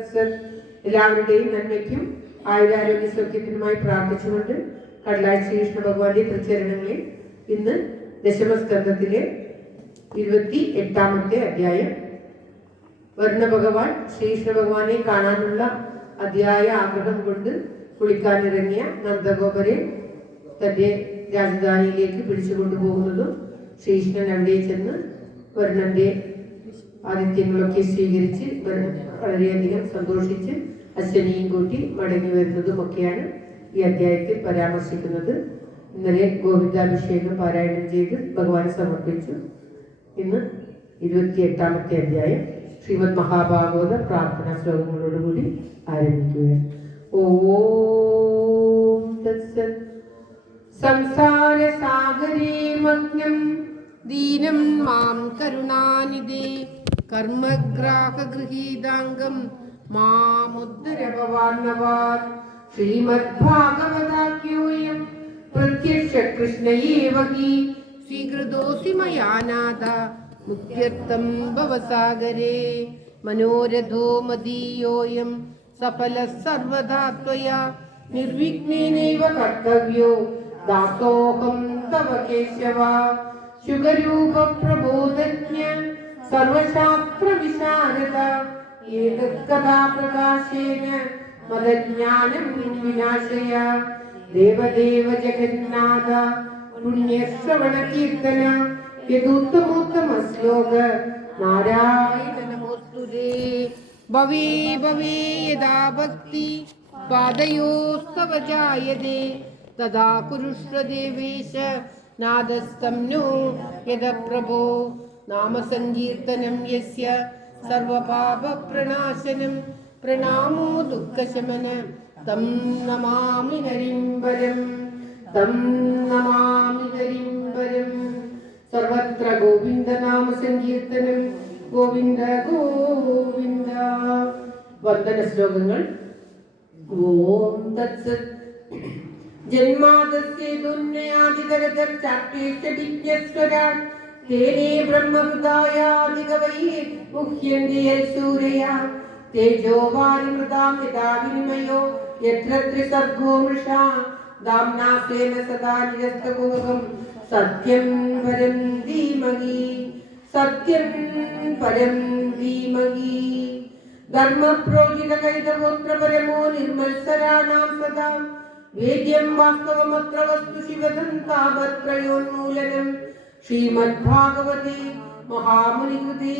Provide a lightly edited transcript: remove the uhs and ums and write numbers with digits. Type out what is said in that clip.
തത്സത്. എല്ലാവരുടെയും നന്മയ്ക്കും ആയുരാരോഗ്യ സൗഖ്യത്തിനുമായി പ്രാർത്ഥിച്ചുകൊണ്ട് കടലായി ശ്രീകൃഷ്ണ ഭഗവാന്റെ തൃച്ചരണങ്ങളിൽ ഇന്ന് ദശമസ്കന്ധത്തിലെ 28ാമത്തെ അധ്യായം. വരുണ ഭഗവാൻ ശ്രീകൃഷ്ണ ഭഗവാനെ കാണാനുള്ള അതിയായ ആഗ്രഹം കൊണ്ട് കുളിക്കാനിറങ്ങിയ നന്ദഗോപരെ തന്റെ രാജധാനിയിലേക്ക് പിടിച്ചുകൊണ്ടുപോകുന്നതും ശ്രീകൃഷ്ണൻ അവിടെ ചെന്ന് വരുണന്റെ ആതിഥ്യങ്ങളൊക്കെ സ്വീകരിച്ച് വളരെയധികം സന്തോഷിച്ച് അശ്വനിയും കൂട്ടി മടങ്ങി വരുന്നതുമൊക്കെയാണ് ഈ അധ്യായത്തിൽ പരാമർശിക്കുന്നത്. ഇന്നലെ ഗോവിന്ദാഭിഷേകം പാരായണം ചെയ്ത് ഭഗവാനെ സമർപ്പിച്ചു. ഇന്ന് 28ാമത്തെ അധ്യായം ശ്രീമദ് മഹാഭാഗവത പ്രാർത്ഥനാ ശ്ലോകങ്ങളോടുകൂടി ആരംഭിക്കുകയാണ്. ഓം തത്സത്. സംസാര സാഗരേ മഗ്നം ദീനം മാം കരുണാനിധേ കർമ്മഗ്രാഹഗൃഹീതാംഗം മാമുദ്ധര ഭവാന്നവാത്. ശ്രീമദ്ഭാഗവതാഖ്യോയം പ്രത്യക്ഷ കൃഷ്ണയേവ ഹി സ്വീകൃതോസി മയാ നാഥ മുക്ത്യർത്ഥം ഭവസാഗരേ. മനോരഥോ മദീയോയം സഫലഃ സർവദാ ത്വയാ നിർവിഘ്നേനൈവ കർത്തവ്യോ ദാസോഹം തവ കേശവ. ശുഗരൂപ പ്രബോധജ്ഞ സർവശാസ്ത്ര വിശാരദ ഏതത് കഥാ പ്രകാശേന മദജ്ഞാനം വിനാശയ. ദേവദേവ ജഗന്നാഥ പുണ്യശ്രവണ കീർത്തന യദുത്തമോത്തമ ശ്ലോക നാരായണ നമോസ്തുതേ. ഭവേ ഭവേ യദാ ഭക്തി പാദയോസ്തവ ജായതേ തദാ കുരുഷ്വ ദേവേശ നാദസ്തം നോ യദ പ്രഭോ. നാമസങ്കീർത്തനം യസ്യ സർവപാപ പ്രണാശനം പ്രണാമോ ദുഃഖശമന തം നമാമി ഹരിം പരം തം നമാമി ഹരിം പരം. സർവത്ര ഗോവിന്ദ നാമ സങ്കീർത്തനം ഗോവിന്ദ ഗോവിന്ദ. വന്ദന ശ്ലോകങ്ങൾ. ഓം തത്സത്. ജന്മാദസ്യേതുന്നയാദിതരതർച്ചാപ്യേഷ്ടവിജ്ഞസ്വരാട് തേനേ ബ്രഹ്മഹൃദായാദികവൈ മുഹ്യന്തി യൽസൂരയാ. തേജോ വാരിമൃതാം യഥാ വിനിമയോ യത്ര ത്രിസർഗോ മൃഷാ ദാംനാ സ്വേന സദാ നിരസ്തകുഹകം. സത്യം പരം ധീമഹി സത്യം പരം ധീമഹി. ധർമ്മപ്രോജിത കൈതഗോത്ര പരമോ നിർമത്സരാണാം സദാ വേദ്യം വാസ്തവമത്ര വസ്തു ശിവദം താപത്രയോന്മൂലനം. ശ്രീമദ്ഭാഗവതേ മഹാമുനികൃതേ